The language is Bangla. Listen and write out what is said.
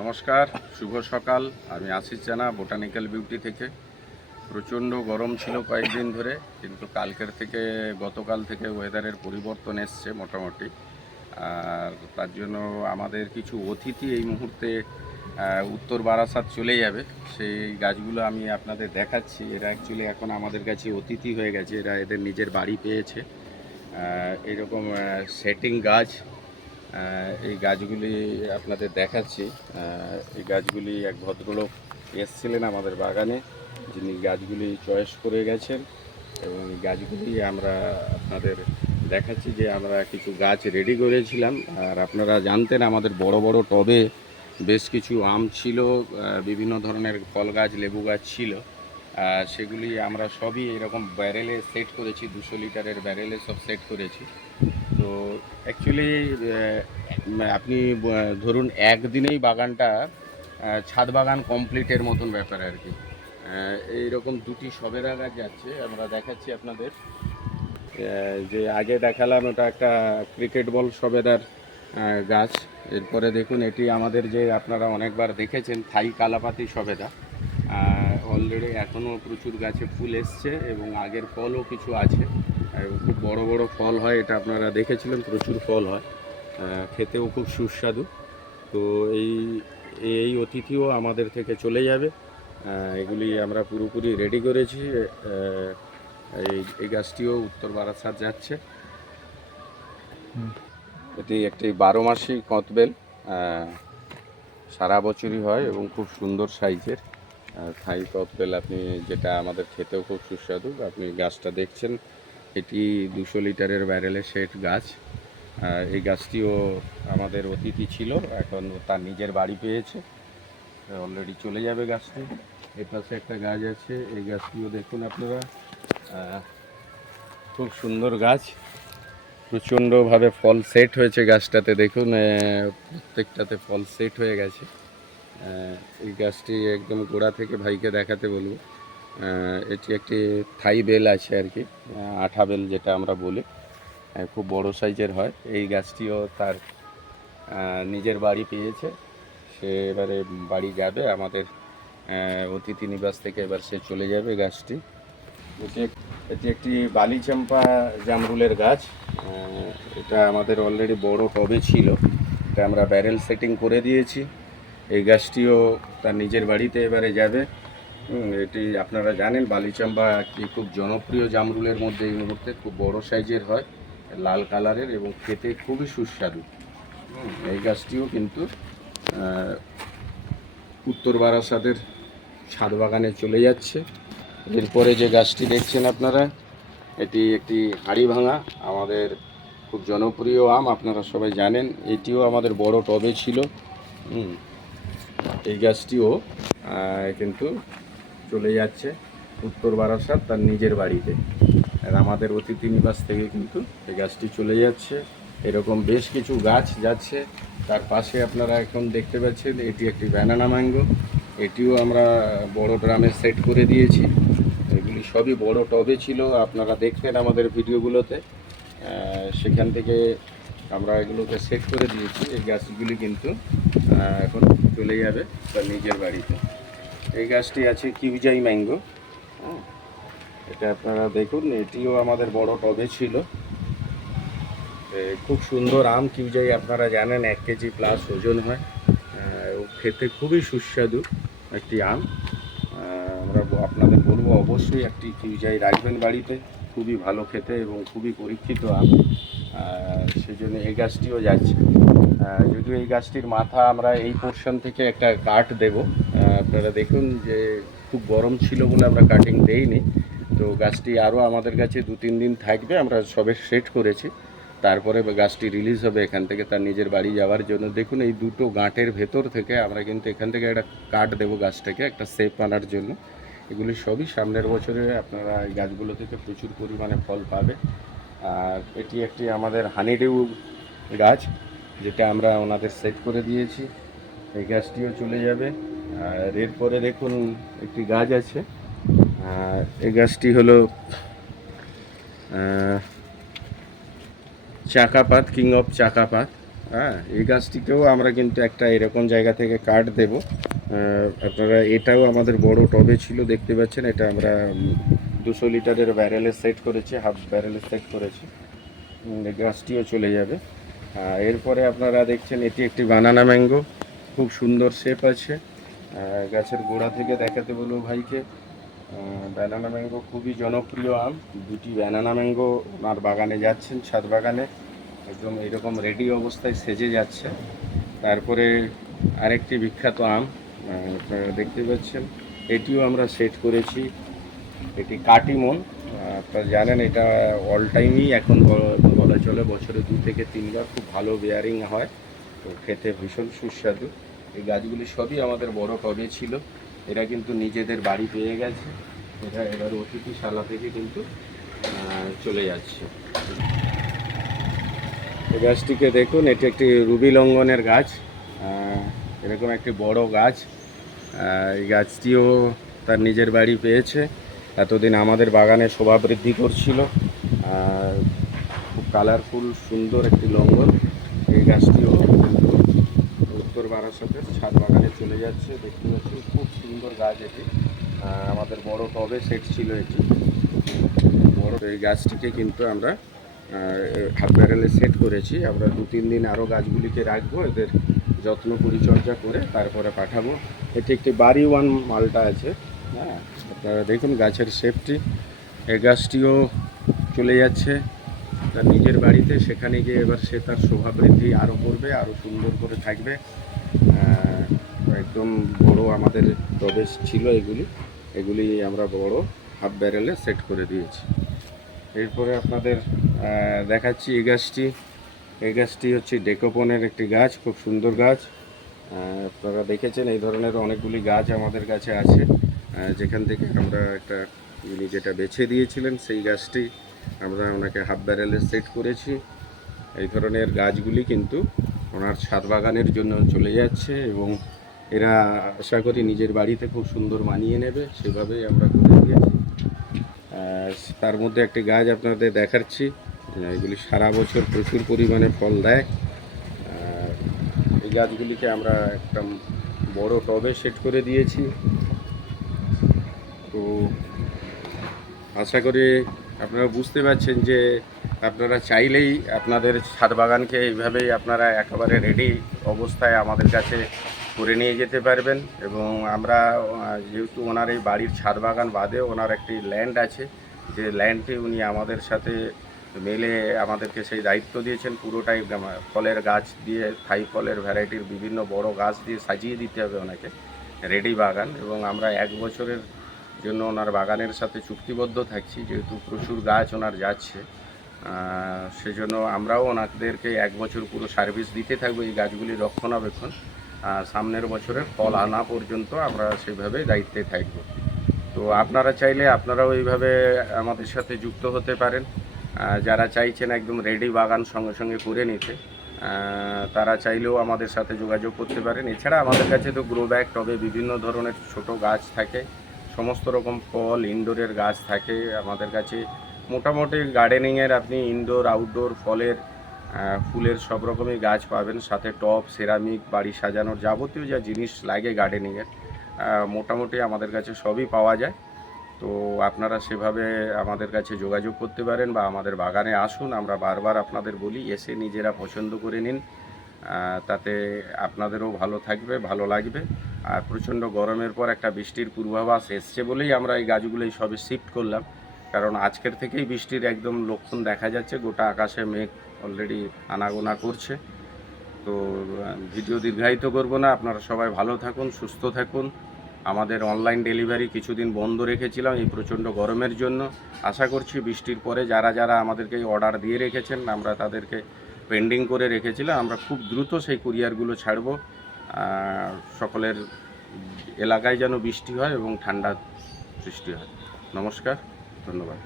নমস্কার, শুভ সকাল। আমি আশিস জানা, বোটানিক্যাল বিউটি থেকে। প্রচণ্ড গরম ছিল কয়েকদিন ধরে, কিন্তু কালকের থেকে, গতকাল থেকে ওয়েদারের পরিবর্তন এসছে মোটামুটি। আর তার জন্য আমাদের কিছু অতিথি এই মুহূর্তে উত্তর বারাসাত চলে যাবে। সেই গাছগুলো আমি আপনাদের দেখাচ্ছি। এরা অ্যাকচুয়ালি এখন আমাদের কাছে অতিথি হয়ে গেছে। এরা এদের নিজের বাড়ি পেয়েছে। এরকম সেটিং গাছ। এই গাছগুলি আপনাদের দেখাচ্ছি। এই গাছগুলি এক ভদ্রলোক এসছিলেন আমাদের বাগানে, যিনি গাছগুলি চয়েস করে গেছেন এবং এই গাছগুলি আমরা আপনাদের দেখাচ্ছি যে আমরা কিছু গাছ রেডি করেছিলাম। আর আপনারা জানতেন আমাদের বড় বড় টবে বেশ কিছু আম ছিল বিভিন্ন ধরনের ফল গাছ, লেবু গাছ ছিল। সেগুলি আমরা সবই এরকম ব্যারেলে সেট করেছি, দুশো লিটারের ব্যারেলে সব সেট করেছি। তো অ্যাকচুয়ালি আপনি ধরুন একদিনেই বাগানটা ছাদ বাগান কমপ্লিটের মতন ব্যাপার আর কি। এইরকম দুটি সবেদা গাছ যাচ্ছে, আমরা দেখাচ্ছি আপনাদের। যে আগে দেখালাম ওটা একটা ক্রিকেট বল সবেদার গাছ। এরপরে দেখুন, এটি আমাদের যে আপনারা অনেকবার দেখেছেন, থাই কালাপাতি সবেদা। অলরেডি এখনও প্রচুর গাছে ফুল এসছে এবং আগের ফলও কিছু আছে। খুব বড় বড় ফল হয়, এটা আপনারা দেখেছিলেন, প্রচুর ফল হয়। খেতেও খুব সুস্বাদু। তো এই এই অতিথিও আমাদের থেকে চলে যাবে। এগুলি আমরা পুরোপুরি রেডি করেছি। এই এই গাছটিও উত্তর বারাসাত যাচ্ছে। এটি একটি বারো মাসি কতবেল সারা বছরই হয় এবং খুব সুন্দর সাইজের। থাই কতবেল আপনি, যেটা আমাদের খেতেও খুব সুস্বাদু। আপনি গাছটা দেখছেন এটি দুশো লিটারের ব্যারেলে সেট গাছ। এই গাছটিও আমাদের অতিথি ছিল, এখন তার নিজের বাড়ি পেয়েছে। অলরেডি চলে যাবে গাছটি। এর পাশে একটা গাছ আছে, এই গাছটিও দেখুন আপনারা। খুব সুন্দর গাছ। প্রচণ্ডভাবে ফল সেট হয়েছে গাছটাতে, দেখুন প্রত্যেকটাতে ফল সেট হয়ে গেছে। এই গাছটি একদম গোড়া থেকে ভাইকে দেখাতে বলব। এটি একটি থাই বেল আছে আর কি আঠা বেল যেটা আমরা বলি। খুব বড় সাইজের হয়। এই গাছটিও তার নিজের বাড়ি পেয়েছে। সে এবারে বাড়ি যাবে। আমাদের অতিথি নিবাস থেকে এবার সে চলে যাবে গাছটি। এটি একটি বালি চাম্পা জামরুলের গাছ। এটা আমাদের অলরেডি বড় টবে ছিল। এটা আমরা ব্যারেল সেটিং করে দিয়েছি। এই গাছটিও তার নিজের বাড়িতে এবারে যাবে। এটি আপনারা জানেন, বালিচাম্বা একটি খুব জনপ্রিয় জামরুলের মধ্যে এই মুহূর্তে খুব বড় সাইজের হয়। লাল কালারের এবং খেতে খুবই সুস্বাদু। এই গাছটিও কিন্তু উত্তর বারাসাতের ছাদ বাগানে চলে যাচ্ছে। এরপরে যে গাছটি দেখছেন আপনারা, এটি একটি হাড়ি ভাঙা, আমাদের খুব জনপ্রিয় আম, আপনারা সবাই জানেন, এটিও আমাদের বড় টবে ছিল। এই গাছটিও কিন্তু চলে যাচ্ছে উত্তর বারাসাত তার নিজের বাড়িতে। আর আমাদের অতিথি নিবাস থেকে কিন্তু এই গাছটি চলে যাচ্ছে। এরকম বেশ কিছু গাছ যাচ্ছে। তার পাশে আপনারা এখন দেখতে পাচ্ছেন এটি একটি ব্যানানা ম্যাঙ্গো এটিও আমরা বড় ড্রামে সেট করে দিয়েছি। এগুলি সবই বড় টবে ছিল। আপনারা দেখতেন আমাদের ভিডিওগুলোতে। সেখান থেকে আমরা এগুলোকে সেট করে দিয়েছি। এই গাছগুলি কিন্তু এখন চলে যাবে তার নিজের বাড়িতে। এই গাছটি আছে কিউজাই ম্যাঙ্গো। হ্যাঁ এটা আপনারা দেখুন এটিও আমাদের বড় টবে ছিল। খুব সুন্দর আম কিউজাই আপনারা জানেন এক কেজি প্লাস ওজন হয়। খেতে খুবই সুস্বাদু একটি আম। আমরা আপনাদের বলব অবশ্যই একটি কিউজাই রাখবেন বাড়িতে। খুবই ভালো খেতে এবং খুবই পরীক্ষিত আম। আহ, সেজন্য এই গাছটিও যাচ্ছে। যদিও এই গাছটির মাথা আমরা এই পোর্শন থেকে একটা কাট দেব আপনারা দেখুন যে খুব গরম ছিল বলে আমরা কাটিং দেইনি। তো গাছটি আরও আমাদের কাছে দু, তিন দিন থাকবে, আমরা সবে সেট করেছি। তারপরে গাছটি রিলিজ হবে এখান থেকে তার নিজের বাড়ি যাওয়ার জন্য। দেখুন এই দুটো গাঁটের ভেতর থেকে আমরা কিন্তু এখান থেকে একটা কাট দেবো গাছটাকে, একটা শেপ আনার জন্য। এগুলি সবই সামনের বছরে আপনারা এই গাছগুলো থেকে প্রচুর পরিমাণে ফল পাবে। আর এটি একটি আমাদের হানিডিউ গাছ, যেটা আমরা ওনাদের সেট করে দিয়েছি। এই গাছটিও চলে যাবে। আর এরপরে দেখুন একটি গাছ আছে। আর এই গাছটি হলো চাকাপাত কিং অফ চাকাপাত। হ্যাঁ এই গাছটিকেও আমরা কিন্তু একটা এরকম জায়গা থেকে কাঠ দেব। আপনারা এটাও আমাদের বড় টবে ছিল, দেখতে পাচ্ছেন, এটা আমরা দুশো লিটারের ব্যারেলে সেট করেছি হাফ ব্যারেলে সেট করেছি। এই গাছটিও চলে যাবে। এরপরে আপনারা দেখছেন, এটি একটি বানানা ম্যাঙ্গো খুব সুন্দর শেপ আছে। গাছের গোড়া থেকে দেখাতে বলব ভাইকে। ব্যানানা ম্যাঙ্গো খুবই জনপ্রিয় আম। দুটি ব্যানানা ম্যাঙ্গো ওনার বাগানে যাচ্ছেন, ছাদ বাগানে। একদম এরকম রেডি অবস্থায় সেজে যাচ্ছে। তারপরে আরেকটি বিখ্যাত আম দেখতে পাচ্ছেন। এটিও আমরা সেট করেছি। এটি কাটিমন। আপনারা জানেন এটা অল টাইমই এখন বলা চলে, বছরে দু থেকে তিনবার খুব ভালো বেয়ারিং হয়। তো খেতে ভীষণ সুস্বাদু। এই গাছগুলি সবই আমাদের বড় টবে ছিল, এরা কিন্তু নিজেদের বাড়ি পেয়ে গেছে, এরা এবার অতিথিশালা থেকে কিন্তু চলে যাচ্ছে। এই গাছটিকে দেখুন, এটি একটি রুবি লঙ্ঘনের গাছ এরকম একটি বড় গাছ এই গাছটিও তার নিজের বাড়ি পেয়েছে, এতদিন আমাদের বাগানে শোভা বৃদ্ধি করছিল খুব কালারফুল সুন্দর একটি লঙ্ঘন, এই গাছটিও উত্তর বারাসাতের ছাদ বাগানে চলে যাচ্ছে। দেখতে পাচ্ছি খুব সুন্দর গাছ এটি। আমাদের বড় টবে সেট ছিল এটি। বড় এই গাছটিকে কিন্তু আমরা হাফ ব্যারেলে সেট করেছি। আমরা দু, তিন দিন আরও গাছগুলিকে রাখব, এদের যত্ন পরিচর্যা করে তারপরে পাঠাবো। এটি একটি বাড়ি ওয়ান মালটা আছে। হ্যাঁ আপনারা দেখুন গাছের শেপটি এই গাছটিও চলে যাচ্ছে। তার নিজের বাড়িতে সেখানে গিয়ে এবার সে তার শোভা বৃদ্ধি আরও করবে, আরও সুন্দর করে থাকবে। একদম বড় আমাদের প্রবেশ ছিল এগুলি। এগুলি আমরা বড় হাফ ব্যারেলে সেট করে দিয়েছি। এরপরে আপনাদের দেখাচ্ছি এই গাছটি। এই গাছটি হচ্ছে ডেকোপনের একটি গাছ, খুব সুন্দর গাছ। আপনারা দেখেছেন এই ধরনের অনেকগুলি গাছ আমাদের কাছে আছে। যেখান থেকে আমরা একটা উনি যেটা বেছে দিয়েছিলেন সেই গাছটি আমরা ওনাকে হাফ ব্যারেলে সেট করেছি। এই ধরনের গাছগুলি কিন্তু ওনার ছাদ বাগানের জন্য চলে যাচ্ছে এবং এরা আশা করি নিজের বাড়িতে খুব সুন্দর মানিয়ে নেবে, সেভাবেই আমরা করে দিয়েছি। তার মধ্যে একটি গাছ আপনাদের দেখাচ্ছি, এগুলি সারা বছর প্রচুর পরিমাণে ফল দেয়। এই গাছগুলিকে আমরা একটা বড় টবে সেট করে দিয়েছি। তো আশা করি আপনারা বুঝতে পারছেন যে আপনারা চাইলেই আপনাদের ছাদ বাগানকে এইভাবেই আপনারা একেবারে রেডি অবস্থায় আমাদের কাছে করে নিয়ে যেতে পারবেন এবং আমরা যেহেতু ওনার এই বাড়ির ছাদ বাগান বাদে ওনার একটি ল্যান্ড আছে, যে ল্যান্ডটি উনি আমাদের সাথে মেলে আমাদেরকে সেই দায়িত্ব দিয়েছেন পুরোটাই ফলের গাছ দিয়ে, থাই ফলের ভ্যারাইটির বিভিন্ন বড় গাছ দিয়ে সাজিয়ে দিতে হবে ওনাকে রেডি বাগান। এবং আমরা এক বছরের জন্য ওনার বাগানের সাথে চুক্তিবদ্ধ থাকছি, যেহেতু প্রচুর গাছ ওনার যাচ্ছে সেজন্য আমরাও ওনাদেরকে এক বছর পুরো সার্ভিস দিতে থাকব এই গাছগুলি রক্ষণাবেক্ষণ। সামনের বছরের ফল আনা পর্যন্ত আমরা সেইভাবে দায়িত্বে থাকব। তো আপনারা চাইলে আপনারাও এইভাবে আমাদের সাথে যুক্ত হতে পারেন। যারা চাইছেন একদম রেডি বাগান সঙ্গে সঙ্গে করে নিতে তারা চাইলেও আমাদের সাথে যোগাযোগ করতে পারেন। এছাড়া আমাদের কাছে তো গ্রো ব্যাগ টবে বিভিন্ন ধরনের ছোট গাছ থাকে, সমস্ত রকম ফল, ইনডোরের গাছ থাকে। আমাদের কাছে মোটামুটি গার্ডেনিংয়ের আপনি ইনডোর আউটডোর ফলের ফুলের সব রকমই গাছ পাবেন, সাথে টব সেরামিক, বাড়ি সাজানোর যাবতীয় যা জিনিস লাগে গার্ডেনিংয়ের মোটামুটি আমাদের কাছে সবই পাওয়া যায়। তো আপনারা সেভাবে আমাদের কাছে যোগাযোগ করতে পারেন বা আমাদের বাগানে আসুন, আমরা বারবার আপনাদের বলি, এসে নিজেরা পছন্দ করে নিন তাতে আপনাদেরও ভালো থাকবে, ভালো লাগবে। আর প্রচণ্ড গরমের পর একটা বৃষ্টির পূর্বাভাস এসছে বলেই আমরা এই গাছগুলোই সবে শিফট করলাম। কারণ আজকের থেকেই বৃষ্টির একদম লক্ষণ দেখা যাচ্ছে, গোটা আকাশে মেঘ অলরেডি আনাগোনা করছে। তো ভিডিও দীর্ঘায়িত করব না। আপনারা সবাই ভালো থাকুন, সুস্থ থাকুন। আমাদের অনলাইন ডেলিভারি কিছুদিন বন্ধ রেখেছিলাম এই প্রচণ্ড গরমের জন্য। আশা করছি বৃষ্টির পরে যারা যারা আমাদেরকে অর্ডার দিয়ে রেখেছেন, আমরা তাদেরকে পেন্ডিং করে রেখেছিলাম। আমরা খুব দ্রুত সেই কুরিয়ারগুলো ছাড়ব। সকলের এলাকায় যেন বৃষ্টি হয় এবং ঠান্ডা সৃষ্টি হয়। নমস্কার, ধন্যবাদ।